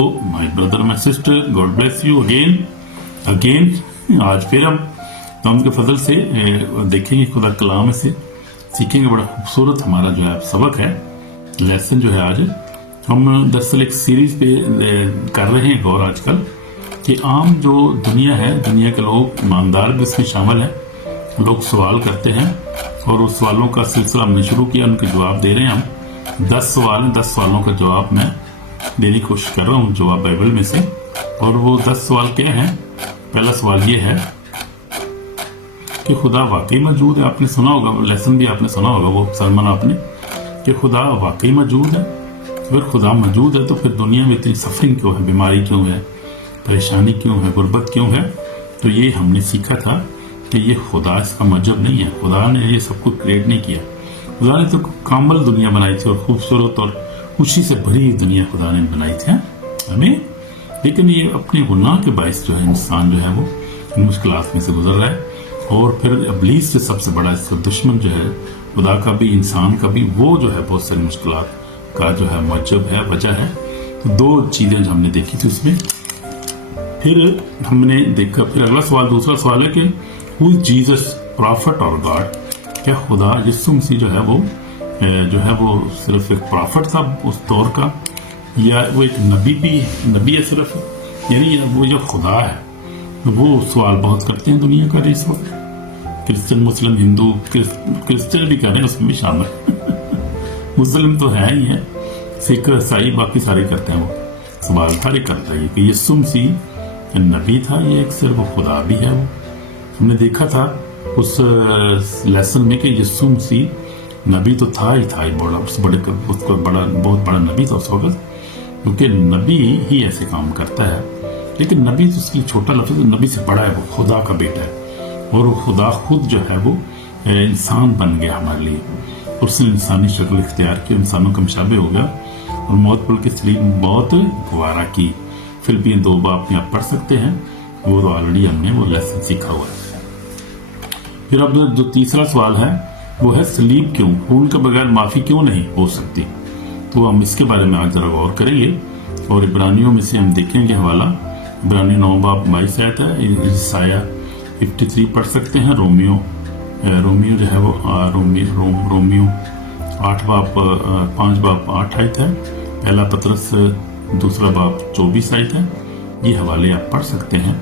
My brother my sister, God bless you again. आज फिर हम खुदा के फजल से देखेंगे, खुदा कलाम में से सीखेंगे। बड़ा खूबसूरत हमारा जो है सबक है, लेसन जो है आज हम दरअसल एक सीरीज पे कर रहे हैं गौर आजकल कि आम जो दुनिया है, दुनिया के लोग ईमानदार भी इसमें शामिल हैं। लोग सवाल करते हैं और उस सवालों का सिलसिला हमने शुरू किया, उनके जवाब दे रहे हैं हम। 10 सवाल हैं, 10 सवालों का जवाब मैं देने की कोशिश कर रहा हूँ, जवाब बाइबल में से। और वो 10 सवाल क्या हैं? पहला सवाल ये है कि खुदा वाकई मौजूद है। आपने सुना होगा, लेसन भी आपने सुना होगा, वो सरमन आपने, कि खुदा वाकई मौजूद है। अगर खुदा मौजूद है तो फिर दुनिया में इतनी सफरिंग क्यों है, बीमारी क्यों है, परेशानी क्यों है, गुर्बत क्यों है? तो ये हमने सीखा था कि ये खुदा इसका मजहब नहीं है। खुदा ने ये सब कुछ क्रिएट नहीं किया। खुदा ने तो कामल दुनिया बनाई थी और खूबसूरत और खुशी से भरी दुनिया खुदा ने बनाई थी हमें। लेकिन ये अपने गुनाह के बायस जो है इंसान जो है वो इन मुश्किलात में से गुजर रहा है। और फिर इब्लीस से सबसे बड़ा इसका दुश्मन जो है, खुदा का भी इंसान का भी, वो जो है बहुत सारी मुश्किलात का जो है मजहब है, वजह है। तो 2 चीजें जो हमने देखी थी उसमें। फिर हमने देखा, फिर अगला सवाल, दूसरा सवाल है कि हु इज जीसस, प्रॉफिट और गॉड? क्या खुदा यीशु मसीह जो है वो सिर्फ एक प्रॉफिट था उस दौर का, या वो एक नबी है सिर्फ, यानी वो जो खुदा है? वो सवाल बहुत करते हैं दुनिया का इस वक्त। क्रिश्चियन, मुस्लिम, हिंदू, क्रिश्चियन भी कर रहे हैं, उसमें भी शामिल मुस्लिम तो है ही है, सिख, ईसाई, बाकी सारे करते हैं। वो सवाल सारे करता है कि यीशु मसीह नबी था, ये एक सिर्फ खुदा भी है। वो हमने देखा था उस लेसन में कि यीशु मसीह नबी तो था ही बहुत बड़ा नबी था उस वक्त, क्योंकि नबी ही ऐसे काम करता है। लेकिन नबी तो उसकी छोटा लफ्ज़, नबी से बड़ा है, वो खुदा का बेटा है। और वो खुदा खुद जो है वो इंसान बन गया हमारे लिए, उसने इंसानी शक्ल इख्तियार की, इंसानों का मुशाबे हो गया और मौत पर के सलीब बहुत गवारा की। फिलिपियन 2 बाब में आप पढ़ सकते हैं, वो तो ऑलरेडी हमने वो लेसन सीखा हुआ है। फिर अब जो तीसरा सवाल है वो है सलीब क्यों, खून के बगैर माफी क्यों नहीं हो सकती? तो हम इसके बारे में आज जरा गौर करेंगे। और इब्रानियों में से हम देखेंगे हवाला, इब्रानी 9 बाब 22 आयत है, ईसाया 53 पढ़ सकते हैं, रोमियो जो है वो रोमियो 5 बाब 8 आयत है, पहला पतरस 2 बाब 24 आयत है। ये हवाले आप पढ़ सकते हैं।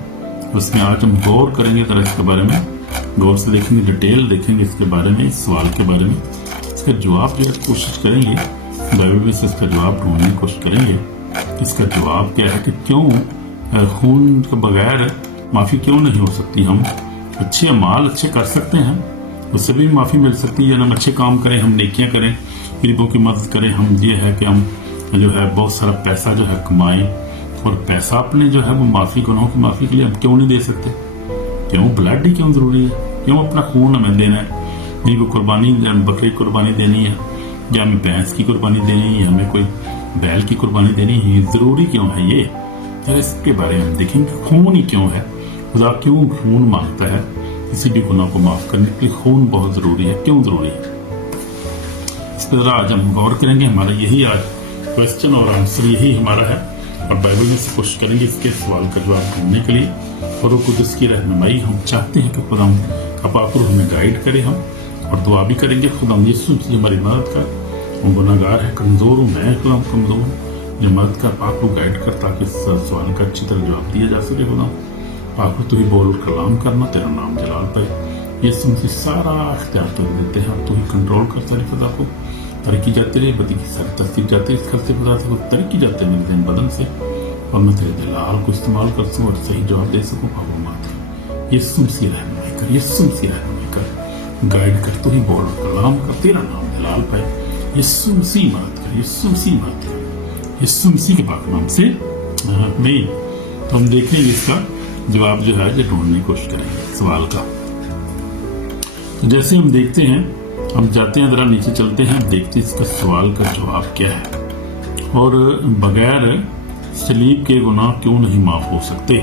उसमें आज हम गौर करेंगे तरह इसके बारे में, गौर से देखेंगे, डिटेल देखेंगे इसके बारे में, इस सवाल के बारे में। इसका जवाब जो है कोशिश करेंगे, बाइबल में से इसका जवाब ढूंढने की कोशिश करेंगे। इसका जवाब क्या है कि क्यों खून के बगैर माफी क्यों नहीं हो सकती? हम अच्छे अमाल अच्छे कर सकते हैं, उससे भी माफी मिल सकती है। हम अच्छे काम करें, हम नेकियां करें, गरीबों की मदद करें। हम ये है कि हम जो है बहुत सारा पैसा जो है कमाएं, और पैसा अपने जो है वो माफी, गुनाहों की माफी के लिए हम क्यों नहीं दे सकते? क्यों ब्लड ही क्यों जरूरी है? क्यों अपना खून हमें देना है? नहीं कोई कुर्बानी, बकरी की कुर्बानी देनी है, या हमें भैंस की कुर्बानी देनी है, हमें कोई बैल की कुर्बानी देनी है? जरूरी क्यों है ये? तो इसके बारे में हम देखेंगे, खून ही क्यों है, खुदा क्यों खून मांगता है किसी भी गुनाह को माफ करने के लिए? खून बहुत जरूरी है, क्यों जरूरी है? इस पर आज हम गौर करेंगे। हमारा यही आज क्वेश्चन और आंसर यही हमारा है, और बाइबल में से कोशिश करेंगे इसके सवाल का जवाब ढूंढने के लिए। और वो खुद इसकी रहनुमाई हम चाहते हैं कि खुदा का पाक रूह हमें गाइड करे। हम और दुआ भी करेंगे, खुदा यीशु मसीह हमारी मदद कर, हम गुनाहगार है, कमजोर हूँ मैं, खुदा कमजोर हूँ, जो मदद कर, पाक रूह गाइड कर, ताकि इस सवाल का अच्छी तरह जवाब दिया जा सके। खुदा पाक रूह तू ही बोल और कलाम करना, तेरा नाम जलाल पाए। यीशु मसीह सारा इख्तियार कर देते हैं, अब तू ही कंट्रोल कर सारी फजा को, तरक्की जाते रहे, बदी की सारी तस्दीक जाते इस खर्चे फजा से तरक्की जाते मेरे दिन बदन से, और मैं तेरे दिलाल को इस्तेमाल कर सकूँ और सही जवाब दे सकूँ। पापा मात यीशु मसीह रहनुमाई कर, यीशु मसीह रहनुमाई कर, गाइड कर, तू ही बोल और कलाम कर, तेरा नाम जलाल पाए। यीशु मसीह मदद कर, यीशु मसीह मदद कर, यीशु मसीह के पाक नाम से आमीन। तो हम देखेंगे इसका जवाब जो है ढूंढने की कोशिश करेंगे सवाल का। तो जैसे हम देखते हैं, हम जाते हैं, जरा नीचे चलते हैं, देखते हैं इसका सवाल का जवाब क्या है। और बगैर सलीब के गुनाह क्यों नहीं माफ हो सकते?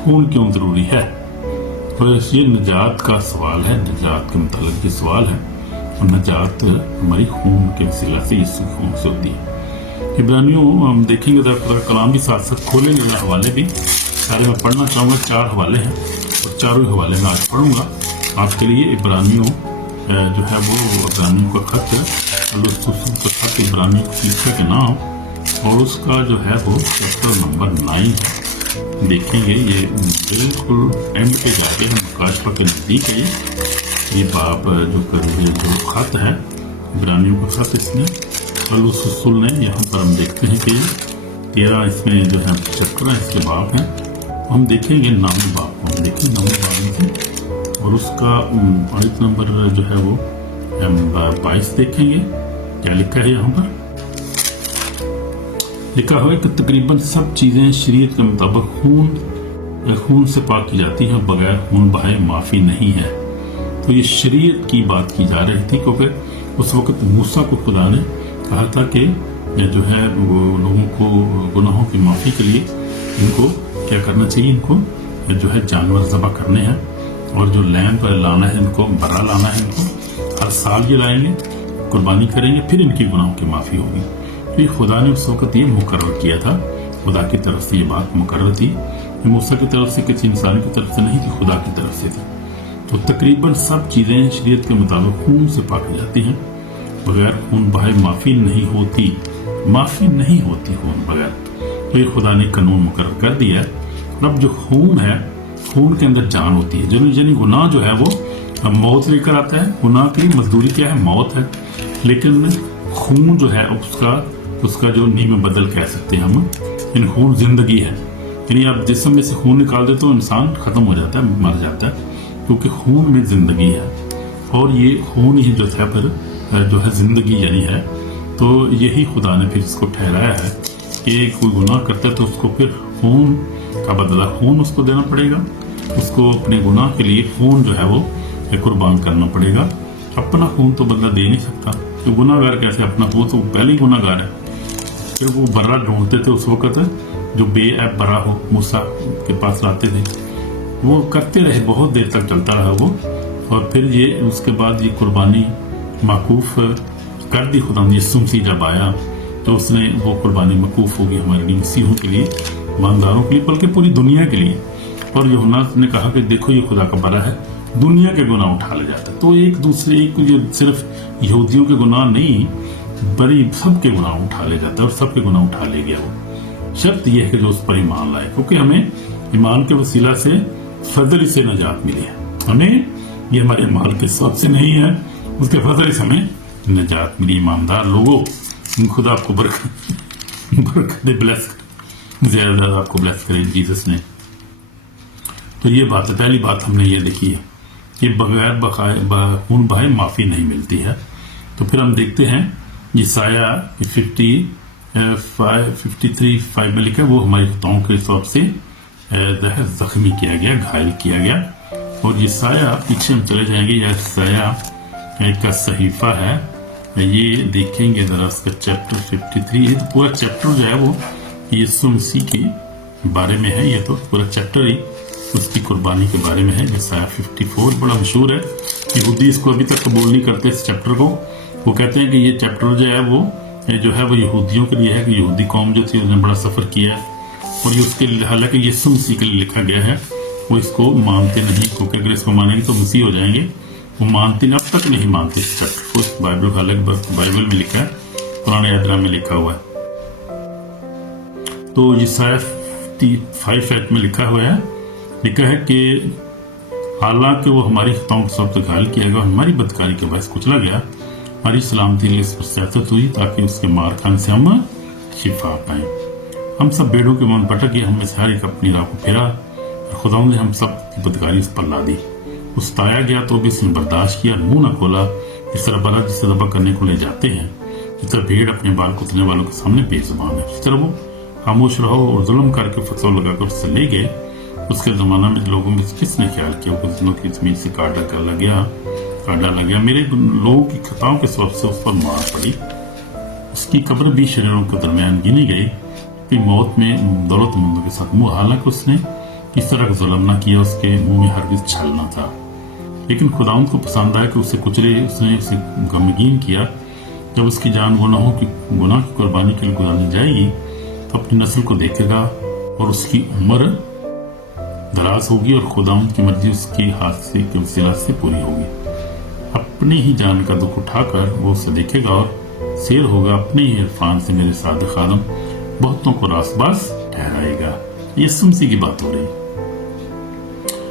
खून क्यों जरूरी है? तो ये निजात का सवाल है, निजात के मुतालिक ये सवाल है। और निजात हमारी खून के वसीला से, यीशु खून से होती है। इब्रानियों हम देखेंगे खुदा का कलाम भी साथ साथ खोलेंगे, मैं हवाले भी सारे मैं पढ़ना चाहूँगा। 4 हवाले हैं और चारों हवाले में आज पढ़ूंगा आपके लिए। इब्रानियों जो है वो इब्रानियों का खत का खत इब्रानियों की के नाम, और उसका जो है वो चैप्टर नंबर 9 है। देखेंगे ये बिल्कुल एंड पे जाके हम काशफा के नज़दीक है ये बाप जो खत है इब्रानियों का खत, इसमें रसूल ने यहाँ पर हम देखते हैं कि 13 इसमें जो है चैप्टर है, इसके बाप हैं। हम देखेंगे 9वें बाप को, हम देखेंगे 9वें बाप में और उसका आयत नंबर जो है वो 22 देखेंगे। क्या लिखा है यहाँ पर? लिखा हुआ है कि तकरीबन सब चीजें शरीयत के मुताबिक खून से पाक की जाती हैं, बगैर खून बहाए माफी नहीं है। तो ये शरीयत की बात की जा रही थी, क्योंकि उस वक्त मूसा को खुदा ने कहा था कि जो है वो लोगों को गुनाहों की माफी के लिए इनको क्या करना चाहिए, इनको जो है जानवर ज़बह करने हैं और जो लैम्प लाना है, इनको बरा लाना है, इनको हर साल ये लाएंगे, कुर्बानी करेंगे, फिर इनकी गुनाहों की माफी होगी। तो ये खुदा ने उस वक्त ये मुकर्रर किया था, खुदा की तरफ से ये बात मुकर्रर थी। ये मूसा की तरफ से, किसी इंसान की तरफ से नहीं थी, खुदा की तरफ से थी। तो तकरीबन सब चीजें शरीयत के मुताबिक खून से पाकी जाती हैं, बगैर खून बहाए माफी नहीं होती, माफी नहीं होती खून बगैर। तो ये खुदा ने कानून मुकर्रर कर दिया। अब जो खून है, खून के अंदर जान होती है। यानी गुनाह जो है वो मौत लेकर आता है। गुनाह की मजदूरी क्या है? मौत है। लेकिन खून जो है उसका जो नीम बदल कह सकते हैं हम, इन खून जिंदगी है। यानी आप जिस्म में से खून निकाल दे तो इंसान खत्म हो जाता है, मर जाता है, क्योंकि खून में जिंदगी है। और ये खून ही जो है फिर जो है जिंदगी यानी है। तो यही खुदा ने फिर इसको ठहराया है कि कोई गुनाह करता है तो उसको फिर खून का बदला खून उसको देना पड़ेगा, उसको अपने गुनाह के लिए खून जो है वो कुर्बान करना पड़ेगा। अपना खून तो बदला दे नहीं सकता। तो गुनाहगार कैसे अपना, वो तो पहले ही गुनाहगार है। फिर वो बर्रा ढूंढते थे उस वक्त, जो बेऐब बर्रा हो मूसा के पास लाते थे, वो करते रहे, बहुत देर तक चलता रहा वो। और फिर ये उसके बाद ये कुर्बानी मौकूफ कर दी खुदा ने। यीशु मसीह जब आया तो उसने वो कुर्बानी मौकूफ होगी हमारे मसीहों के लिए, ईमानदारों के लिए, बल्कि पूरी दुनिया के लिए। और यूहन्ना ने कहा कि देखो ये खुदा का बड़ा है, दुनिया के गुनाह उठा ले जाता है। तो एक दूसरे जो सिर्फ यहूदियों के गुनाह नहीं, बड़ी सबके गुनाह उठा ले जाता है, और सबके गुनाह उठा ले गया वो। शर्त यह है कि जो उस पर ईमान लाए, क्योंकि हमें ईमान के वसीला से फजल से नजात मिली है। हमें ये हमारे माल के सब से नहीं है, उसके फजल से हमें नजात मिली। ईमानदार लोगों, खुदा आपको बरकत दे, ब्लेस ज्यादा आपको ब्लेस करे जीसस ने। तो ये बात है, पहली बात हमने ये देखी है कि बगैर खून बहाए माफी नहीं मिलती है। तो फिर हम देखते हैं यसाया 53:5 में लिखा है, वो हमारी खताओं के हिसाब से जख्मी किया गया, घायल किया गया। और यसाया, पीछे हम चले जाएंगे, यसाया का सहीफा है, ये देखेंगे जरा उसका चैप्टर 53। तो पूरा चैप्टर जो है वो यीशु मसीह के बारे में है। ये तो पूरा चैप्टर ही उसकी कुर्बानी के बारे में है। यसाया 54 बड़ा मशहूर है। यहूदी इसको अभी तक कबूल नहीं करते इस चैप्टर को। वो कहते हैं कि ये चैप्टर जो है वो यहूदियों के लिए है, कि यहूदी कौम जो थी उसने बड़ा सफर किया है, और ये उसके लिए, हालांकि यीशु मसीह के लिए लिखा गया है, वो इसको मानते नहीं, क्योंकि अगर इसको मानेंगे तो मसीह हो जाएंगे। वो मानते नहीं, अब तक नहीं मानते इस चैप्टर को। इस बाइबल, हालांकि बाइबल में लिखा है, पुराने यात्रा में लिखा हुआ है। तो यसाया 55 में लिखा हुआ है, लिखा है कि हालांकि वो हमारी खताओं के सब घायल किया गया, हमारी बदकारी के बस कुचला गया, हमारी सलामती के लिए इस पर सियासत हुई, ताकि उसके मार खाने से हम शिफा पाए। हम सब बेड़ों के मन पटक गए, हमें से हर एक अपनी राह को फेरा, और खुदा ने हम सब की बदकारी इस पर ला दी। उस्ताया गया तो भी इसने बर्दाश्त किया, मुंह न खोला। इस तरह बड़ा जिसे दबा करने को ले जाते हैं, जिस तरह भीड़ अपने बाल कुतने वालों के सामने बेजुबान है, इस तरह वो खामोश रहो और जुल्म करके फतवा लगाकर उससे ले गए। उसके जमाना में लोगों में किसने ख्याल किया, वो दिनों की जमीन से काट डाला गया। मेरे लोगों की खताओं के सबब से उस पर मार पड़ी। उसकी कब्र भी शरीरों के दरमियान गिनी गई, कि मौत में दौलतमंदों के साथ मुंह, हालांकि उसने इस तरह का जुल्म न किया, उसके मुंह में हरगिज छल न था। लेकिन खुदाउन को पसंद आया कि उसे कुचले, उसने उसे गमगीन किया, जब उसकी जान गुनाह की कुर्बानी के लिए गुजारी जाएगी तो अपनी नस्ल को देखेगा और उसकी उम्र दराज होगी और खुदावंद की मर्जी उसकी हादसे के वसीला से पूरी होगी। अपनी ही जान का दुख उठाकर वो उसे देखेगा और शेर होगा अपने ही इरफान से मेरे सादिक खादम बहुतों को रासबास ठहराएगा। यीशु मसीह की बात हो रही,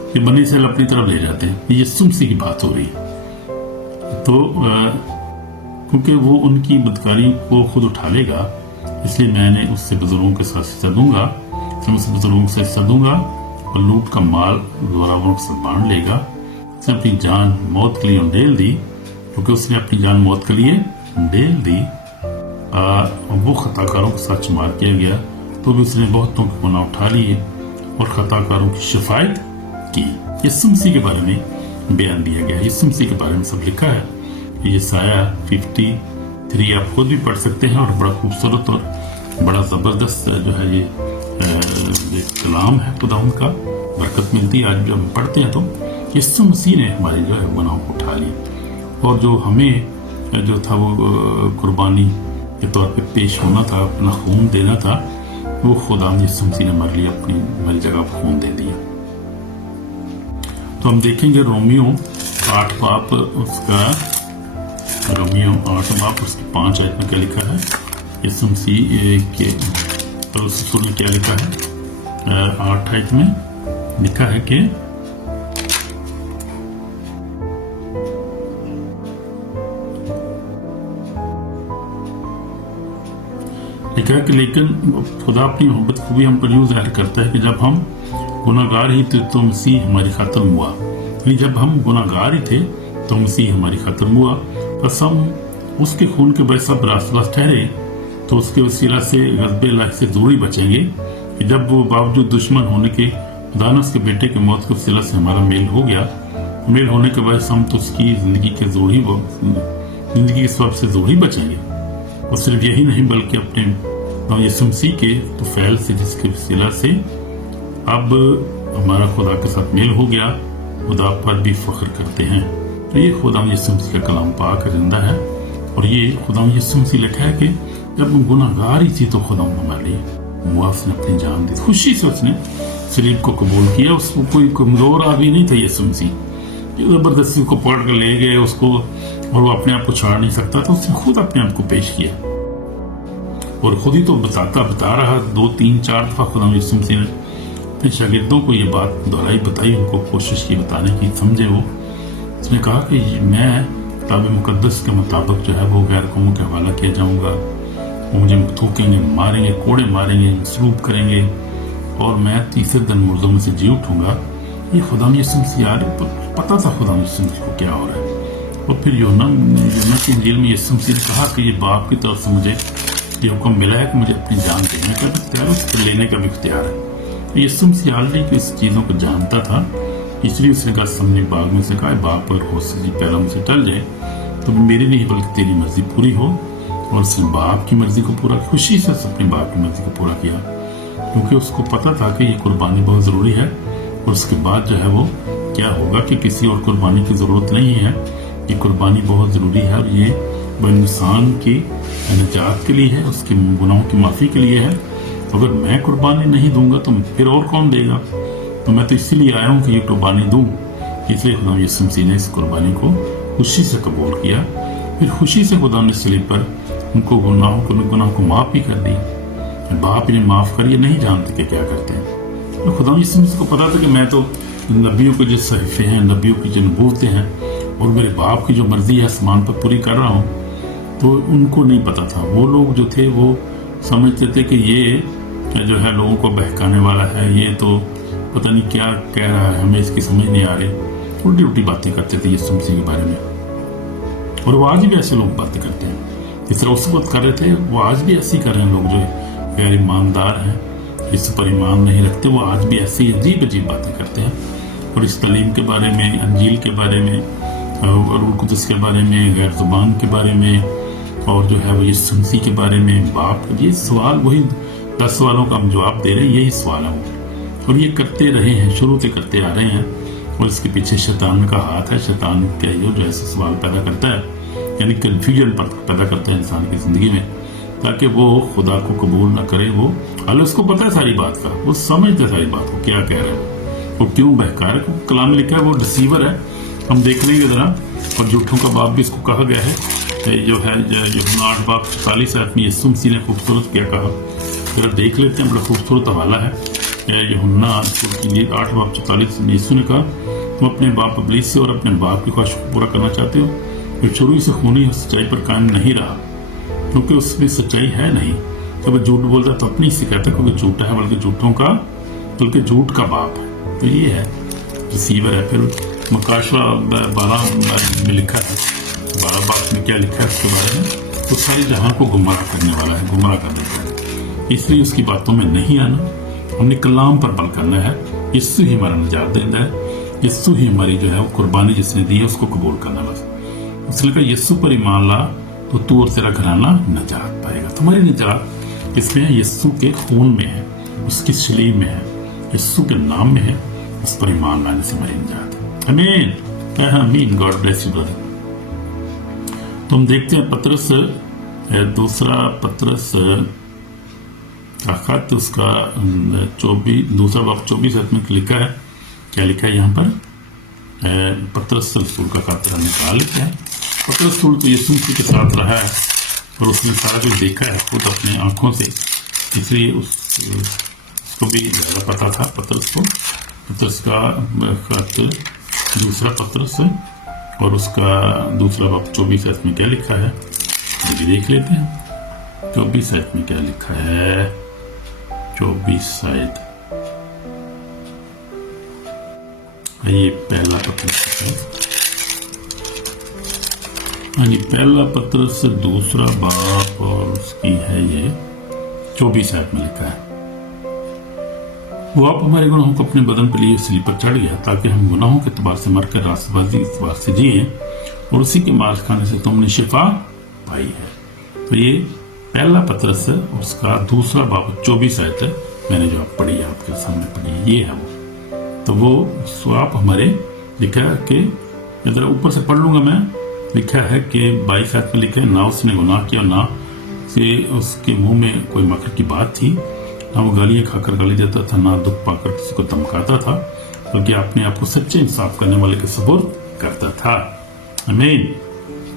ये बनी इस्राएल अपनी तरफ ले जाते हैं, यीशु मसीह की बात हो रही। तो क्योंकि वो उनकी बदकारी को खुद उठा लेगा, इसलिए मैंने उससे बुजुर्गों के साथ हिस्सा दूंगा, उससे बुजुर्गों से हिस्सा दूंगा और लूट का माल जोरावरों से बांट लेगा। उसने अपनी जान मौत के लिए उंडेल दी, क्योंकि उसने अपनी जान मौत के लिए उंडेल दी। वो खताकारों के साथ शुमार किया गया, तो भी उसने बहुतों के गुनाह उठा लिए और खताकारों की शिफायत की। यीशु मसीह के बारे में बयान दिया गया, यीशु मसीह के बारे में सब लिखा है। यशायाह 53 आप खुद भी पढ़ सकते हैं और बड़ा खूबसूरत और बड़ा जबरदस्त जो है ये कलाम है खुदावंद का, बरकत मिलती है। आज जब हम पढ़ते हैं तो यीशु मसीह ने हमारे जो है गुनाहों को उठा लिया और जो हमें जो था वो कुर्बानी के तौर पे पेश होना था, अपना खून देना था, वो खुदावंद यीशु मसीह ने हमारे लिए अपनी हमारी जगह पर खून दे दिया। तो हम देखेंगे रोमियो 8 बाप उसका रोमियो 8 बाप उसकी 5 आयत में क्या लिखा है। यीशु मसीह के तो शुरू में क्या लिखा है, 8 आयत में लिखा है कि लेकिन खुदा अपनी मोहब्बत को भी हम पर यूं जाहिर करता है कि जब हम गुनाहगार ही थे तो मसीह हमारी खातिर हुआ। यानी जब हम गुनाहगार ही थे तो मसीह हमारी खातिर हुआ, बस हम उसके खून के वजह सब रासबास ठहरे तो उसके वसीला से गज़ब इलाही से जरूर ही बचेंगे कि जब वो बावजूद दुश्मन होने के खुदा ने उसके बेटे की मौत के वसीला से हमारा मेल हो गया। मेल होने के वजह से हम तो उसकी जिंदगी के सबब से जरूर ही बचेंगे। और सिर्फ यही नहीं बल्कि अपने यीशु मसीह के तो फैल से जिसके वसीला से अब हमारा खुदा के साथ मेल हो गया, खुदा पर भी फख्र करते हैं। तो ये खुदा यीशु मसीह का कलाम पाक जिंदा है और ये खुदा यीशु मसीह लिखा है कि जब हम गुनाहगार ही थी तो खुदा हमारे लिए हुआ, उसने अपनी जान दी, खुशी से उसने सलीब को कबूल किया। उसको कोई कमजोर आदमी नहीं था यीशु मसीह, जबरदस्ती को पकड़ कर ले गए उसको और वो अपने आप को छाड़ नहीं सकता, तो उसने खुद अपने आप को पेश किया और खुद ही तो बता रहा 2 3 4 दफा खुदा यीशु मसीह ने अपने शागिर्दों को ये बात दोहराई, बताई, उनको कोशिश की बताने की, समझे वो। उसने कहा कि मैं किताब मुकद्दस के मुताबिक जो है वो गैर कौमों के हवाला किया जाऊंगा, वो मुझे थूकेंगे, मारेंगे, कोड़े मारेंगे, मसलूब करेंगे और मैं तीसरे दिन मुर्दों में से जी उठूंगा। ये खुदा यीशु मसीह यार पता था खुदा यीशु मसीह को क्या हो रहा है। और फिर यूहन्ना की इंजील में यीशु मसीह ने कहा कि ये बाप की तरफ से मुझे ये हुक्म मिला है कि मुझे अपनी जान देने का भी इख्तियार है, उसको लेने का भी इख्तियार है। यीशु मसीह ऑलरेडी इस चीज़ों को जानता था, इसलिए उसने कहा सामने बाग में से कहा बाप अगर हो सके पहला मुझसे टल जाए तो मेरी नहीं बल्कि तेरी मर्जी पूरी हो। और उसने बाप की मर्जी को पूरा, खुशी से अपने बाप की मर्जी को पूरा किया, क्योंकि उसको पता था कि ये कुर्बानी बहुत ज़रूरी है और उसके बाद जो है वो क्या होगा कि किसी और कुर्बानी की ज़रूरत नहीं है, ये कुर्बानी बहुत ज़रूरी है और ये इंसान की निजात के लिए है, उसके गुनाहों की माफ़ी के लिए है। अगर मैं कुर्बानी नहीं दूंगा तो फिर और कौन देगा, तो मैं तो इसीलिए आया हूँ कि ये कुर्बानी दूँ। इसलिए खुदा यीशु मसीह ने इस कुर्बानी को खुशी से कबूल किया, फिर खुशी से खुदा ने सलीब पर उनको गुनाहों को माफ़ भी कर दी। बाप इन्हें माफ़ कर, ये नहीं जानते कि क्या करते हैं। तो खुदा यीशु मसीह को पता था कि मैं तो नबियों के जो सहीफे हैं, नबियों की जो नबूवतें हैं और मेरे बाप की जो मर्जी है आसमान पर पूरी कर रहा हूँ, तो उनको नहीं पता था। वो लोग जो थे वो समझते थे कि ये जो है लोगों को बहकाने वाला है, ये तो पता नहीं क्या कह रहा है, हमें इसकी समझ नहीं आ रही, उल्टी उल्टी बातें करते थे यीशु मसीह के बारे में। और वो आज भी ऐसे लोग बातें करते हैं जिस तरह उस वक्त कर रहे थे, वो आज भी ऐसे ही कर रहे हैं। लोग जो गैर ईमानदार हैं, इस पर ईमान नहीं रखते, वो आज भी ऐसी अजीब अजीब बातें करते हैं और इस तलीम के बारे में, अंजील के बारे में और कुदस के बारे में, गैर ज़ुबान के बारे में और जो है वो यीशु मसीह के बारे में, बाप, ये सवाल वही 10 सवालों का हम जवाब दे रहे हैं, यही सवाल है और ये करते रहे हैं, शुरू से करते आ रहे हैं। और इसके पीछे शैतान का हाथ है। शैतान क्या जो ऐसे सवाल पैदा करता है यानी कन्फ्यूजन पैदा करता है इंसान की ज़िंदगी में, ताकि वो खुदा को कबूल ना करे। वो हालांकि उसको पता है सारी बात का, वो समझता है सारी बात को क्या कह रहा है, वो क्यों बहका रहा है। कलाम में लिखा है वो डिसीवर है, हम देख लेंगे जरा। और झूठों का बाप भी इसको कहा गया है, जो है यूहन्ना 8:44 में यीशु मसीह ने खूबसूरत क्या कहा, जरा देख लेते हैं। बड़ा खूबसूरत हवाला है यूहन्ना 8:44 में यीशु ने कहा, तुम अपने बाप इब्लीस से और अपने बाप की ख्वाहिश को पूरा करना चाहते हो, जो शुरू से खूनी और सच्चाई पर कायम नहीं रहा, क्योंकि उसमें सच्चाई है नहीं। जब वो झूठ बोलता है तो अपनी से कहता है क्योंकि झूठा है, बल्कि झूठ का बाप है। तो ये है रिसीवर है। फिर मकाशवा 12 में लिखा है, 12 बात में क्या लिखा है उसके बारे में, तो सारे जहां को गुमराह करने वाला है, गुमराह कर देता है। इसलिए उसकी बातों में नहीं आना, हमने कलाम पर बल करना है। यीशु ही हमारा निजात देता है, यीशु ही हमारी जो है वो कुर्बानी जिसने दी है उसको कबूल करना। बस इसलिए कहा यीशु पर ईमान ला तो तू और तेरा घराना निजात पाएगा। तुम्हारी निजात इसमें है, यीशु के खून में है, उसकी सलीब में है, यीशु के नाम में है। उस पर ईमान लाने से हमारी निजात है। आमीन आमीन। God bless you brother. तो हम देखते हैं पतरस, दूसरा पतरस का खत, उसका 2 बाब 24 में लिखा है। क्या लिखा है यहाँ पर? पतरस रसूल का खत निकाल लिखा है। पतरस रसूल तो यीशु मसीह के साथ रहा है और उसने सारा कुछ देखा है खुद अपने आंखों से, इसलिए उसको भी ज़्यादा पता था पतरस को। पतरस का खत दूसरा पतरस है और उसका 2 बाब 24 में क्या लिखा है ये भी देख लेते हैं। 24 में क्या लिखा है? 24 ये पहला पतरस है। हाँ जी, पहला पतरस 2 बाब और उसकी है ये 24 में लिखा है, वो आप हमारे गुनाहों को अपने बदन पर लिए सलीब पर चढ़ गया, ताकि हम गुनाहों के एतबार से मरकर रास्तबाजी एतबार से जिए, और उसी के मांस खाने से तुमने शिफा पाई है। तो ये पहला पतरस है, उसका 2 बाब 24 मैंने जो आप पढ़ी आपके सामने पढ़ी, ये है वो। तो वो आप हमारे लिखा है कि इधर ऊपर से पढ़ लूंगा मैं। लिखा है कि 22 में लिखा है, ना उसने गुनाह किया, ना से उसके मुंह में कोई मकर की बात थी, ना वो गालियां खाकर गाली देता था, ना दुख पाकर किसी को धमकाता था, बल्कि अपने आप को सच्चे इंसाफ करने वाले के सुपुर्द करता था। आमीन।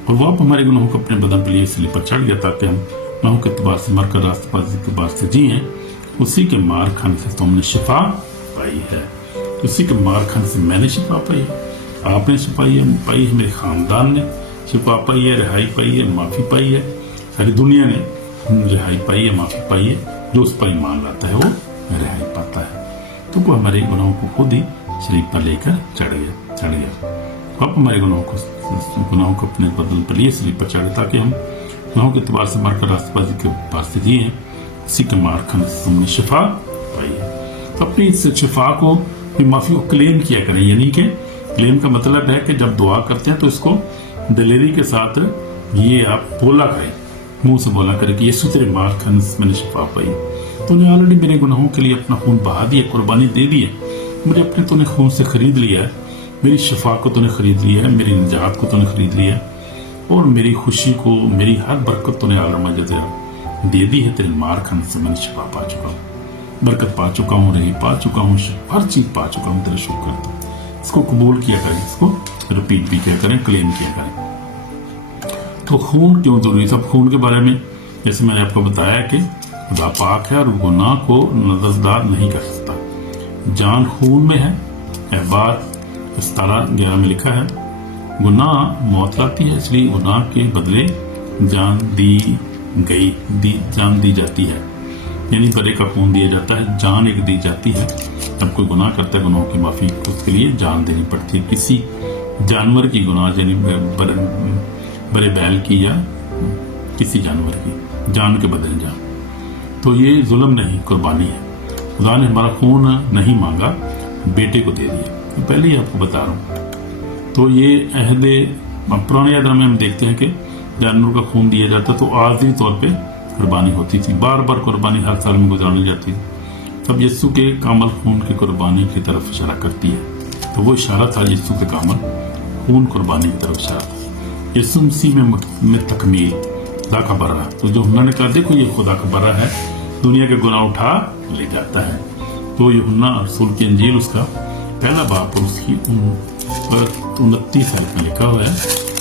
और वो आप हमारे गुनाहों को अपने बदन पर लिए सलीब पर चढ़ गया, ताकि हम गुनाहों के एतबार से मरकर रास्तबाजी के एतबार से जिए, उसी के मार खाने से तुमने शिफा पाई है। उसी के मार खाने से मैंने शिफा पाई, आपने शिफा पाई है, मेरे खानदान ने शिफा पाई है, रिहाई पाई है, माफी पाई है, सारी दुनिया ने रिहाई पाई है, माफी पाई है। जो उस पर ईमान लाता है वो रिहाई पाता है। तो वो हमारे गुनाहों को खुद ही शरीर पर लेकर चढ़ गया। आप हमारे गुनाहों को अपने बदन पर लिए शरीर पर चढ़े, ताकि हम गुनाहों के एतबार से मरकर रास्तबाजी के एतबार से जिए, उसी के मार खाने से तुमने शिफा पाई है। तो अपनी इस शिफा को, माफी को क्लेम किया करें। यानी कि क्लेम का मतलब है कि जब दुआ करते हैं तो इसको दिलेरी के साथ ये आप बोला करें, मुंह से बोला करें कि यीशु तेरे मार खाने से मैंने शिफा पाई। तूने ऑलरेडी मेरे गुनाहों के लिए अपना खून बहा दिया, कुर्बानी दे दी है, मुझे अपने तूने खून से खरीद लिया है, मेरी शिफा को तूने खरीद लिया है, मेरी निजात को तूने खरीद लिया है, और मेरी खुशी को, मेरी हर बरकत तूने ऑलरेडी दे दी है। तेरे मार खाने से मैंने शिफा पा चुका हूँ, बरकत पा चुका हूँ, रही पा चुका हूँ, हर चीज पा चुका हूँ। तेरा शुक्र करता हूँ। इसको कबूल किया करें, इसको रिपीट भी किया करें, क्लेम किया करें। तो खून क्यों जरूरी? सब खून के बारे में जैसे मैंने आपको बताया कि खुदा पाक है और गुनाह को नजरअंदाज नहीं कर सकता। जान खून में है। अहबार 17:11 में लिखा है, गुनाह मौत लाती है, इसलिए गुनाह के बदले जान दी जाती है। यानी बड़े का खून दिया जाता है, जान एक दी जाती है। जब कोई गुनाह करता है, गुनाहों की माफी उसके लिए जान देनी पड़ती है। किसी जानवर की गुनाह, यानी बड़े बैल की या किसी जानवर की जान के बदले जान, तो ये जुल्म नहीं, कुर्बानी है। खुदा ने हमारा खून नहीं मांगा, बेटे को दे दिया। तो पहले ही आपको बता रहा हूँ। तो ये अहदे पुराने अहद में हम देखते हैं कि जानवर का खून दिया जाता तो आर्जी तौर पे कुर्बानी होती थी, बार बार कुर्बानी हर साल में गुजारनी जाती थी। तब यीशु के कामल खून की कुर्बानी की तरफ इशारा करती है। तो वो इशारा था यीशु के कामल खून कुर्बानी की तरफ इशारा था। यीशु मसीह में तकमील, खुदा का बर्रा। तो जो उन्होंने कहा देखो ये खुदा का बर्रा है, दुनिया के गुनाह उठा ले जाता है। तो यूहन्ना रसूल की इंजील उसका पहला बाप और उसकी 29 आयत में लिखा हुआ है।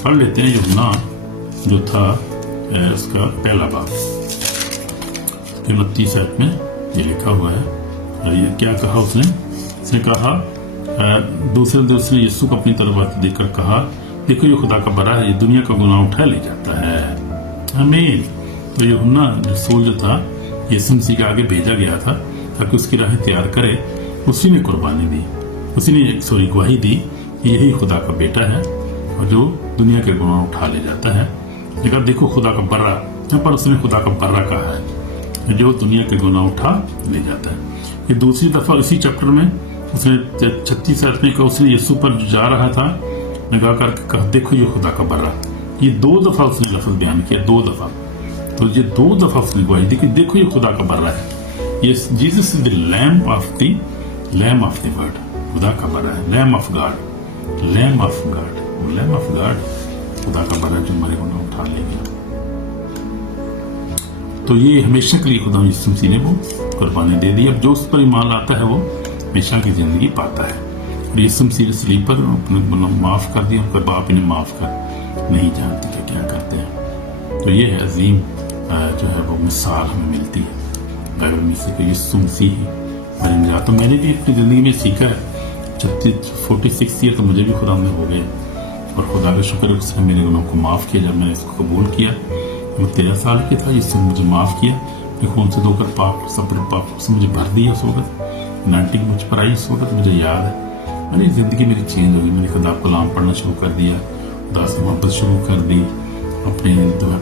पढ़ लेते हैं यूहन्ना जो था उसका पहला बाप 29 आयत में ये लिखा हुआ है। ये क्या कहा उसने कहा दूसरे यीशु को अपनी तरफ आते देखकर कहा देखो ये खुदा का बड़ा है, ये दुनिया का गुनाह उठा ले जाता है। आमीन। तो यूहन्ना रसूल जो था यीशु मसीह के आगे भेजा गया था ताकि उसकी राह तैयार करे। उसी ने कुर्बानी दी, उसी ने गवाही दी यही खुदा का बेटा है और जो दुनिया के गुनाह उठा ले जाता है। देखा देखो खुदा का बर्रा, यहाँ पर उसने खुदा का बर्रा कहा है जो दुनिया के गुनाह उठा ले जाता है। ये दूसरी दफा इसी चैप्टर में उसने 36 आयत में कहा, उसने यीशु पर जा रहा था निगाह करके कहा देखो ये खुदा का बर्रा। ये 2 दफा उसने लफ्ज बयान किया, 2 दफा। तो ये 2 दफा उसने गवाही दी कि देखो ये खुदा का बर्रा है। ये Jesus is the lamp of the word, खुदा का बर्रा है, lamp of God, lamp of God, lamp of God, खुदा का बर्रा जो हमारे गुनाह उठा ले गया। तो ये हमेशा के लिए खुदा यीशु मसीह ने वो कुर्बानी दे दी। अब जो उस पर ईमान लाता है वो हमेशा की जिंदगी पाता है। और यीशु मसीह ने सलीब पर अपने माफ कर दिया, उनका बाप इन्हें माफ कर नहीं जानते कि क्या करते हैं। तो ये है अजीम जो है वो मिसाल हमें मिलती है बाइबल में से कि यीशु मसीह हमारे निजात। तो मैंने भी अपनी जिंदगी में सीखा है 46 ईयर तो मुझे भी खुदा में हो गए और खुदा का शुक्र है उसने मेरे गुनाहों को माफ किया। जब मैंने इसको कबूल किया मैं 13 साल की था, यीशु ने मुझे माफ किया, मैं खून से धोकर पाप सब पाप से मुझे भर दिया। उस वक्त 90 मुझ पर आई, उस वक्त मुझे याद है मैंने जिंदगी मेरी चेंज हो गई। मैंने खुदा को कलाम पढ़ना शुरू कर दिया, खुदा से मोहब्बत शुरू कर दी, अपने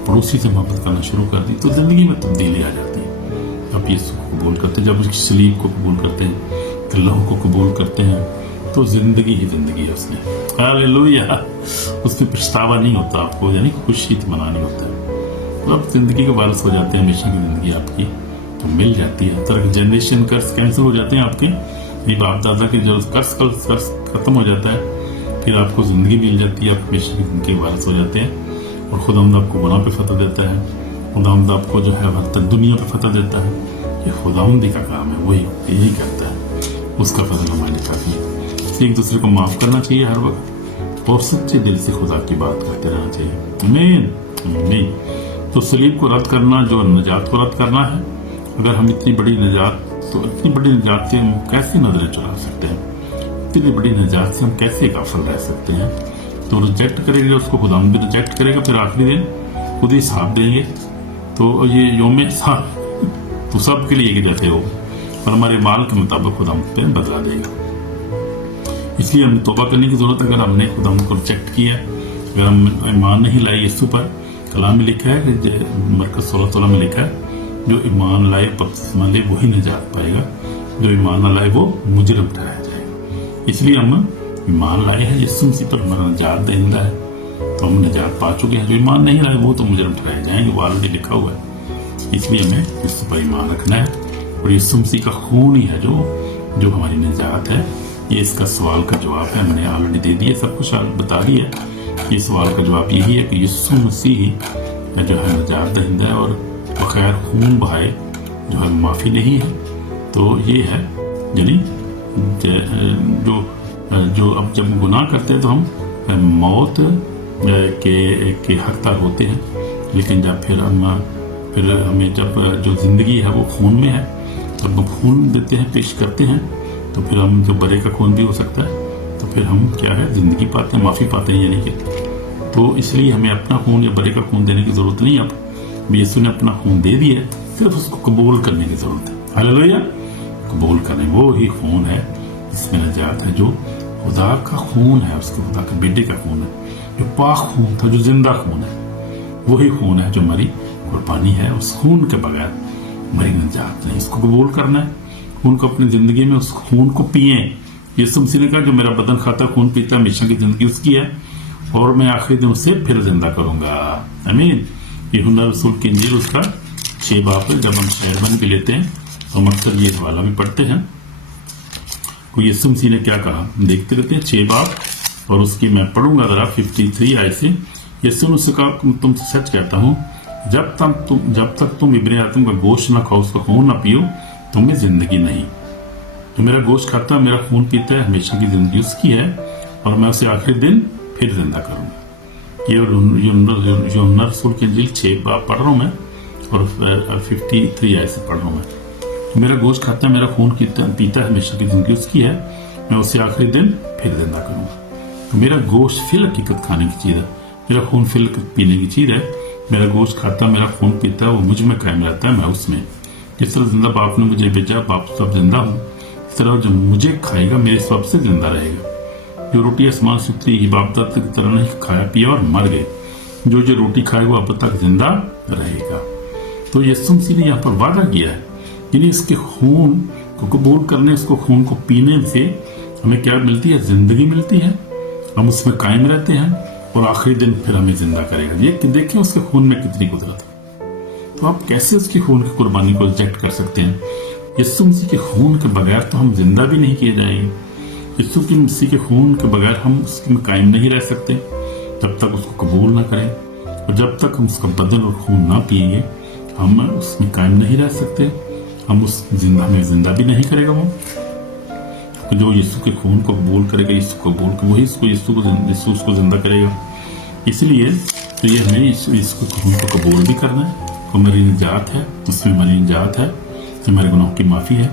पड़ोसी से मोहब्बत करना शुरू कर दी। तो जिंदगी में तब्दीली आ जाती है। अब यीशु को कबूल करते हैं, जब उसकी सलीब को कबूल करते हैं, अल्लाह को कबूल करते हैं तो जिंदगी ही जिंदगी है उसने। हालेलुया। उसमें पछतावा नहीं होता आपको, यानी खुशी मनानी होता है। तो अब जिंदगी के वारिस हो जाते हैं, हमेशा की जिंदगी आपकी तो मिल जाती है। तरह जनरेशन कर्ज कैंसिल हो जाते हैं आपके, ये बाप दादा के जो कर्ज खत्म हो जाता है, फिर आपको जिंदगी मिल जाती है, आप हमेशा की जिंदगी के वारिस हो जाते हैं। और खुदावंद आपको गुनाह पे फतह देता है, खुदावंद आपको जो है हर तक दुनिया पे फतह देता है। ये खुदावंदी का काम है, वही यही करता है, उसका फजल हमारे काफी है। एक दूसरे को माफ करना चाहिए हर वक्त और सच्चे दिल से खुदा की बात करते रहना चाहिए। आमीन आमीन। तो सलीब को रद्द करना जो निजात को रद्द करना है। अगर हम इतनी बड़ी निजात से हम कैसे नजरें चुरा सकते हैं, इतनी बड़ी निजात से हम कैसे गाफिल रह सकते हैं। तो रिजेक्ट करेंगे उसको, खुदा भी रिजेक्ट करेगा, फिर आखिरी दिन खुद ही साथ देंगे। तो ये योम साथ तो सब के लिए देते हो और हमारे माल के मुताबिक खुदा पे बदला देगा। इसलिए हमें तौबा करने की जरूरत है। अगर हमने खुदा को रिजेक्ट किया, अगर हम ईमान नहीं लाए यीशु पर, कलाम में लिखा है कि मरकज 16 में लिखा है जो ईमान लाए बपतिस्मा ले वही निजात पाएगा, जो ईमान न लाए वो मुजरिम ठहराया जाएगा। इसलिए हम ईमान लाए हैं यीशु मसीह पर, हमारा निजात दहिंदा है तो हम निजात पा चुके हैं। जो ईमान नहीं लाए वो तो मुजरिम ठहराए जाएंगे, वो ऑलरेडी लिखा हुआ है। इसलिए हमें यीशु पर ईमान रखना है और यीशु मसीह का खून ही है जो हमारी निजात है। ये इसका सवाल का जवाब है, मैंने ऑलरेडी दे दिया, सब कुछ बता दिया। ये सवाल का जवाब यही है कि यीशु मसीह जो है निजात दहिंदा है और बगैर खून बहाए जो है माफी नहीं है। तो ये है यानी जो अब जब गुनाह करते हैं तो हम मौत के हकदार होते हैं, लेकिन जब फिर हमें जब जो जिंदगी है वो खून में है, जब हम खून देते हैं, पेश करते हैं, तो फिर हम जो बड़े का खून भी हो सकता है, तो फिर हम क्या है जिंदगी पाते हैं, माफी पाते हैं यानी कि। तो इसलिए हमें अपना खून या बड़े का खून देने की जरूरत नहीं है। अब यीशु ने अपना खून दे दिया, सिर्फ उसको कबूल करने की जरूरत है। हालेलुया। कबूल करें, वो ही खून है जिसमें निजात है, जो खुदा का खून है, उसके खुदा के बेटे का खून है, जो पाक खून था, जो जिंदा खून है, वही खून है जो हमारी कुर्बानी है। उस खून के बगैर हमारी निजात नहीं। इसको कबूल करना है, खून को अपनी जिंदगी में, उस खून को पिए। यीशु मसीह ने कहा जो मेरा बदन खाता खून पीता हमेशा की जिंदगी उसकी है और मैं आखिरी दिन उसे फिर जिंदा करूंगा। आमीन। यूहन्ना रसूल की इंजील उसका 6 बाब है। जब हम शहरमन भी लेते हैं तो हम अक्सर ये हवाला भी पढ़ते हैं को यीशु मसीह ने क्या कहा, देखते रहते हैं 6 बाब। और उसकी मैं पढ़ूंगा जरा 53 आयत से। यीशु ने उससे कहा मैं तुमसे सच कहता हूँ जब तक तुम इब्ने आदम का गोश्त ना खाओ, उसका खून ना पियो, तुम्हें जिंदगी नहीं। जो मेरा गोश्त खाता है, मेरा खून पीता है, हमेशा की जिंदगी उसकी है और मैं उसे आखिरी दिन फिर जिंदा करूंगा। ये यूहन्ना रसूल की इंजील 6 बाब पढ़ रहा हूँ मैं और 53 ऐसे पढ़ रहा हूँ मैं। मेरा गोश्त खाता है, मेरा खून पीता है, हमेशा की जिंदगी उसकी है, मैं उसे आखिरी दिन फिर जिंदा करूंगा। तो मेरा गोश्त फिल हकीकत खाने की चीज है, मेरा खून फिल पीने की चीज है। मेरा गोश्त खाता है, मेरा खून पीता है, वो मुझ में कायम रहता है, मैं उसमें। जिस तरह जिंदा बाप ने मुझे भेजा, बाप सब जिंदा हूँ, इस तरह जो मुझे खाएगा मेरे सब से जिंदा रहेगा। जो रोटी आसमान से उतरी बाप दादा की तरह नहीं खाया पिया और मर गए, जो रोटी खाएगा अब तक जिंदा रहेगा। तो यीशु मसीह ने यहाँ पर वादा किया है, यानी इसके खून को कबूल करने, उसको खून को पीने से हमें क्या मिलती है? जिंदगी मिलती है, हम उसमें कायम रहते हैं और आखिरी दिन फिर हमें जिंदा करेगा। ये देखिए उसके खून में कितनी कुदरत है। तो आप कैसे उसकी खून की कुर्बानी को रिजेक्ट कर सकते हैं? यीशु मसीह के खून के बगैर तो हम जिंदा भी नहीं किए जाएंगे। यीशु की मसीह के खून के बगैर हम उसमें कायम नहीं रह सकते जब तक उसको कबूल ना करें, और जब तक हम उसका बदन और खून ना पिएंगे हम उसमें कायम नहीं रह सकते। हम हमें जिंदा भी नहीं करेगा वो। जो यीशु के खून को कबूल करेगा, यीशु को कबूल कर, वही यीशु उसको जिंदा करेगा। इसलिए तो ये हमें यीशु के खून को कबूल भी करना है, वो हमारी निजात है, उसमें हमारी निजात है, हमारे गुनाहों की माफी है।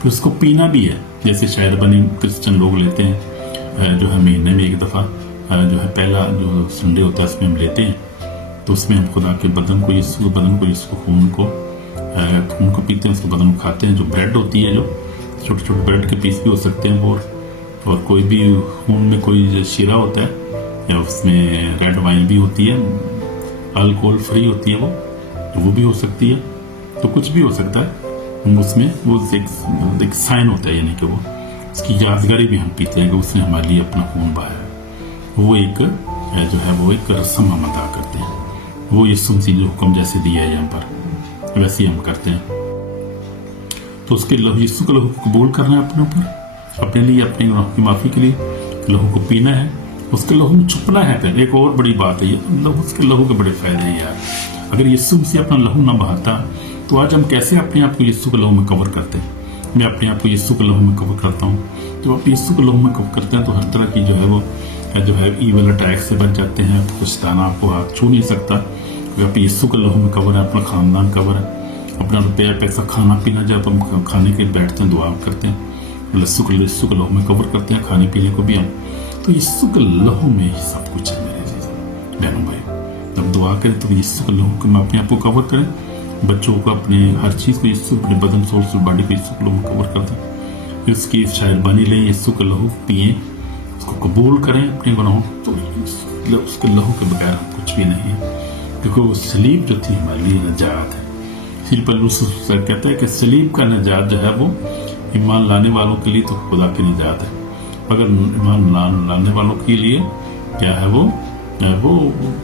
फिर उसको पीना भी है, जैसे शायर बनी क्रिश्चियन लोग लेते हैं, जो है महीने में एक दफा जो है पहला जो संडे होता है उसमें हम लेते हैं। तो उसमें हम खुदा के बदन को, यीशु खून को पीते हैं, उसके बदन को खाते हैं। जो ब्रेड होती है, जो छोटे छोटे ब्रेड के पीस भी हो सकते हैं, और कोई भी खून में कोई शीरा होता है या उसमें रेड वाइन भी होती है, अल्कोहल फ्री होती है वो भी हो सकती है। तो कुछ भी हो सकता है, उसमें वो एक साइन होता है, यानी कि वो उसकी यादगारी भी हम पीते हैं कि उसने हमारे लिए अपना खून बहाया है। वो एक जो है वो एक रस्म हम अदा करते हैं। वो यीशु मसीह जो हुक्म जैसे दिया है यहाँ पर वैसे ही हम करते हैं। तो उसके यीशु का लहू को कबूल करना है अपने ऊपर, अपने लिए, अपने गुनाहों की माफी के लिए लहू को पीना है, उसके लहू में छुपना है। फिर एक और बड़ी बात है, उसके लहू के बड़े फायदे हैं यार। अगर यीशु मसीह अपना लहू ना बहाता तो आज हम कैसे अपने आप को यीशु के लहू में कवर करते हैं? मैं अपने आप को यीशु के लहू में कवर करता हूँ। जब आप यीशु के लहू में कवर करते हैं तो हर तरह की जो है ईवल अटैक से बच जाते हैं। तो कुछ दाना आपको हाथ छू नहीं सकता। आप यीशु के लहू में कवर है, अपना खानदान कवर है, अपना रुपया पैसा खाना पीना, जब हम खाने के बैठते हैं दुआ करते हैं, यीशु के लहू में कवर करते हैं, खाने पीने को भी हम। तो यीशु के लहू में ही सब कुछ है मेरे बहनों भाई। जब दुआ करें तो यीशु के लहू को अपने आप को कवर करें, बच्चों को अपने हर चीज को यीशु, अपने बदन सोल बॉडी को यीशु के लहू में कवर कर दें। इसकी शायरबानी लें, यीशु का लहू पिए, उसको कबूल करें अपने गुनाहों। तो उसके लहू के बगैर कुछ भी नहीं है। देखो वो सलीब जो थी हमारे लिए निजात है। इसीलिए पौलुस कहता है कि सलीब का निजात जो है वो ईमान लाने वालों के लिए तो खुदा की निजात है। अगर ईमान लाने वालों के लिए क्या है वो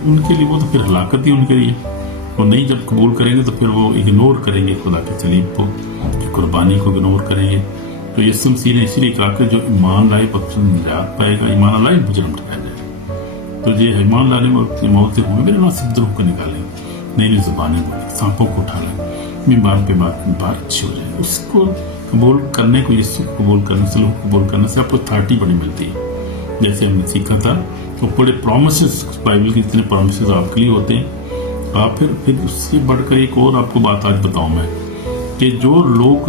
उनके लिए वो तो फिर हलाकत ही उनके लिए। वो नहीं जब कबूल करेंगे तो फिर वो इग्नोर करेंगे खुदा के सलीब को, कुर्बानी को इग्नोर करेंगे। तो यीशु मसीह ने इसीलिए कहा कि जो ईमान लाए वो निजात पाएगा, ईमान लाए मुजरम ठहराया जाएगा। तो ये ईमान लाने वाले मौत से होंगे, मेरे नाम से द्रोह को निकालें, नई नई जुबानें बोले, सांपों को उठा लें, बीमार पे बात अच्छी हो जाए। उसको कबूल करने को, यीशु को कबूल करने से, लोग कबूल करने से आपको अथॉरिटी बड़ी मिलती है। जैसे हमने सीखा था तो बड़े प्रोमिसेस, बाइबल के इतने प्रोमिसेस आपके लिए होते हैं। आप फिर उससे बढ़कर एक और आपको बात आज बताऊं मैं, कि जो लोग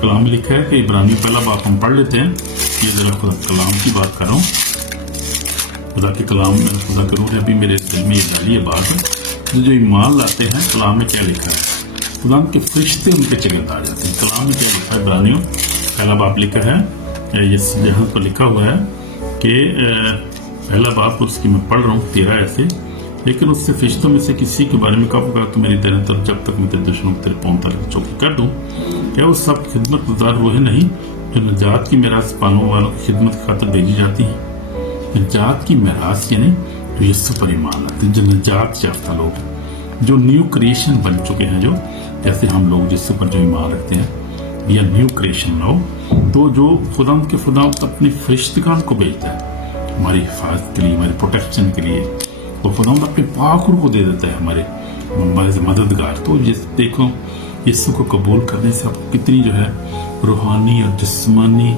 कलाम में लिखा है कि इब्रानी पहला बाप हम पढ़ लेते हैं। ये जरा खुदा कलाम की बात कर रहा हूँ, खुदा के कलाम में खुदा के रूह ने अभी मेरे दिल में ये डाली है बात। जो ईमान लाते हैं, कलाम में क्या लिखा है, खुदा के फरिश्ते उनके चगत आ जाते हैं। कलाम में क्या लिखा है? इब्रानियों पहला बाप लिखा है, यहाँ पर लिखा हुआ है कि पहला बाप, उसकी मैं पढ़ रहा हूँ 13 ऐसे, लेकिन उससे फरिश्तों में से किसी के बारे में कब कहा तो मेरी तेरे तरफ जब तक मैं तेरे दुश्मनों को तेरे पांव तले चौकी कर दूं। क्या वो सब खिदमत गुजार वो है नहीं जो निजात की मिरास पाने वालों की खिदमत की खातिर भेजी जाती है? निजात की मिरास यानी जो यीशु पर ईमान लाते हैं, जो निजात याफ्ता लोग हैं, जो न्यू क्रिएशन बन चुके हैं, जो जैसे हम लोग यीशु पर जो ईमान रखते हैं, या न्यू क्रिएशन लोग, तो जो खुदा अपने फरिश्तगान को भेजता है हमारी हिफाजत के लिए, हमारी प्रोटेक्शन के लिए, और खुदावंद अपने पाक रूह को दे देता है हमारे से मददगार। तो ये देखो यीशु को कबूल करने से आपको कितनी जो है रूहानी और जिस्मानी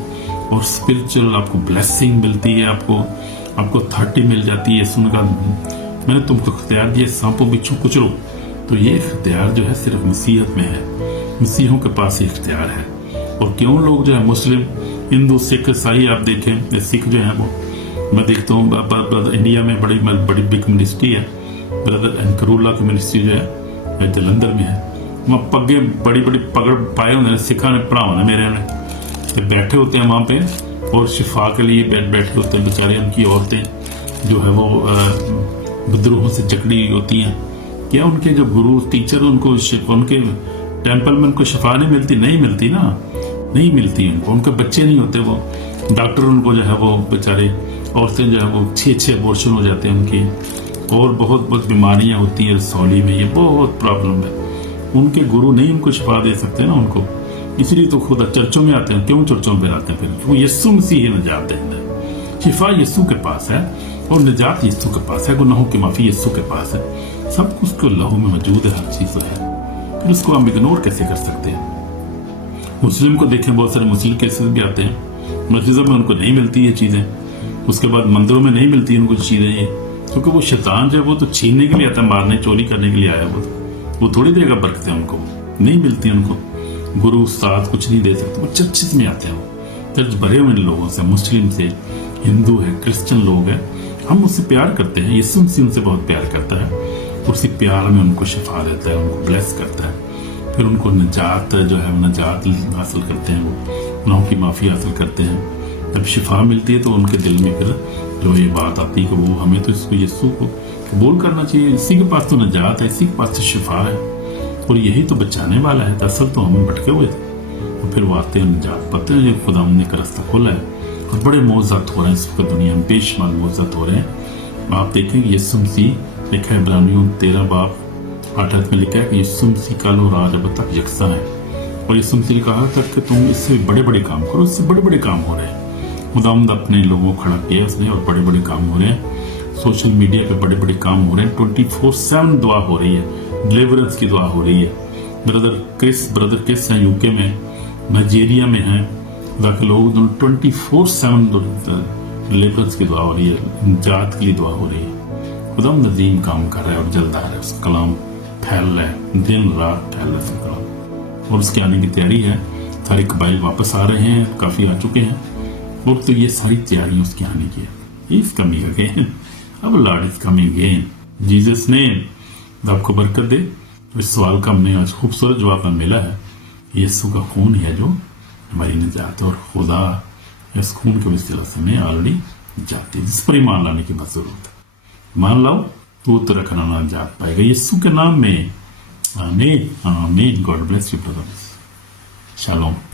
और स्पिरिचुअल आपको ब्लेसिंग मिलती है, आपको अथॉरिटी मिल जाती है। यीशु ने कहा मैंने तुमको इख्तियार दिया सांपों बिच्छू कुचलो। तो ये इख्तियार जो है सिर्फ मसीहत में है, मसीहों के पास ये इख्तियार है। और क्यों लोग जो है मुस्लिम, हिंदू, सिख, ईसाई आप देखें, सिख जो है वो मैं देखता हूँ इंडिया में बड़ी बिग मिनिस्ट्री है, ब्रदर एनकरूल्ला की मिनिस्ट्री जो है जलंधर में है। वहाँ पगे बड़ी पगड़ पाए होंगे सिखा ने पढ़ाओ ने मेरे ने बैठे होते हैं वहाँ पे और शिफा के लिए बैठे होते हैं बेचारे। उनकी औरतें जो है वो विद्रोहों से जकड़ी होती हैं। क्या उनके जो गुरु टीचर उनको उनके टेम्पल में उनको शिफा नहीं मिलती? नहीं मिलती ना, नहीं मिलती उनको। उनके बच्चे नहीं होते, वो डॉक्टर उनको जो है वो बेचारे औरतें जो है वो 6 अबॉर्शन हो जाते हैं उनकी, और बहुत बीमारियां होती हैं रसौली में। ये बहुत प्रॉब्लम है। उनके गुरु नहीं उनको शिफा दे सकते ना उनको, इसलिए तो खुदा चर्चों में आते हैं। क्यों चर्चों में आते हैं? फिर वो यीशु मसीह ही निजात देता है। शिफा यीशु के पास है और निजात यीशु के पास है, गुनाहों की माफी यीशु के पास है। सब कुछ तो लहू में मौजूद है, हर चीज है। फिर उसको हम इग्नोर कैसे कर सकते हैं? मुस्लिम को देखें, बहुत सारे मुस्लिम केसेस भी आते हैं, मस्जिदों में उनको नहीं मिलती ये चीजें, उसके बाद मंदिरों में नहीं मिलती उनको चीजें ये, क्योंकि वो शैतान जो है वो तो छीनने के लिए आता है, मारने चोरी करने के लिए आया। वो थोड़ी देगा बरकतें उनको नहीं मिलती। उनको गुरु उस्ताद कुछ नहीं दे सकते। वो चर्चिस में आते हैं, वो चर्च भरे हुए लोगों से, मुस्लिम से, हिंदू है, क्रिश्चियन लोग हैं। हम उससे प्यार करते हैं, यीशु मसीह उनसे बहुत प्यार करता है। उसी प्यार में उनको शिफा देता है, उनको ब्लेस करता है। फिर उनको निजात जो है निजात हासिल करते हैं, वो गुनाहों की माफी हासिल करते हैं। जब शिफा मिलती है तो उनके दिल में फिर जो ये बात आती है कि वो हमें तो इसको यीशु को कबूल करना चाहिए। इसी के पास तो निजात है, इसी के पास तो शिफा है और यही तो बचाने वाला है। दरअसल तो हम भटके हुए थे और फिर वो आते हैं निजात पाते हैं। खुदा ने का रास्ता खोला है और बड़े मौजूद हो रहे हैं इस वक्त दुनिया में, बेशुमार मौजूद हो रहे हैं। आप देखेंगे यीशु मसीह लिखा है इब्रानियों 13:8 में लिखा है कि यीशु मसीह कल और आज अब तक यकसा है। और यीशु मसीह ने कहा था कि तुम इससे बड़े काम करो, इससे बड़े काम हो रहे हैं। खुदावंद अपने लोगों को खड़ा किया इसने और बड़े काम हो रहे हैं। सोशल मीडिया पे बड़े काम हो रहे हैं। 24/7 दुआ हो रही है, डिलीवरेंस की दुआ हो रही है। ब्रदर क्रिस हैं यूके में, नाइजीरिया में हैं, ताकि लोग 24/7 डिलीवरेंस की दुआ हो रही है, निजात के लिए दुआ हो रही है। खुदावंद अजीम काम कर रहा है और जल्द आ रहा है। उसका कलाम फैल रहा है, दिन रात फैल रहा है उसका कलाम, और उसके आने की तैयारी है। सारे कबाइल वापस आ रहे हैं, काफी आ चुके हैं, और तो ये सारी तैयारियां उसके आने की है। He is coming again. Our Lord is coming again. Jesus name. आपको बरकत दे। इस सवाल का हमने आज खूबसूरत जवाब हमें मिला है। यीशु का खून है जो हमारी निजात, और खुदा इस खून के वसीले से हमें ऑलरेडी जाती है, जिस पर ईमान लाने की बस जरूरत है। मान लाओ तो तेरा खाना निजात पाएगा यीशु के नाम में। आमीन आमीन। God bless you brothers. Shalom.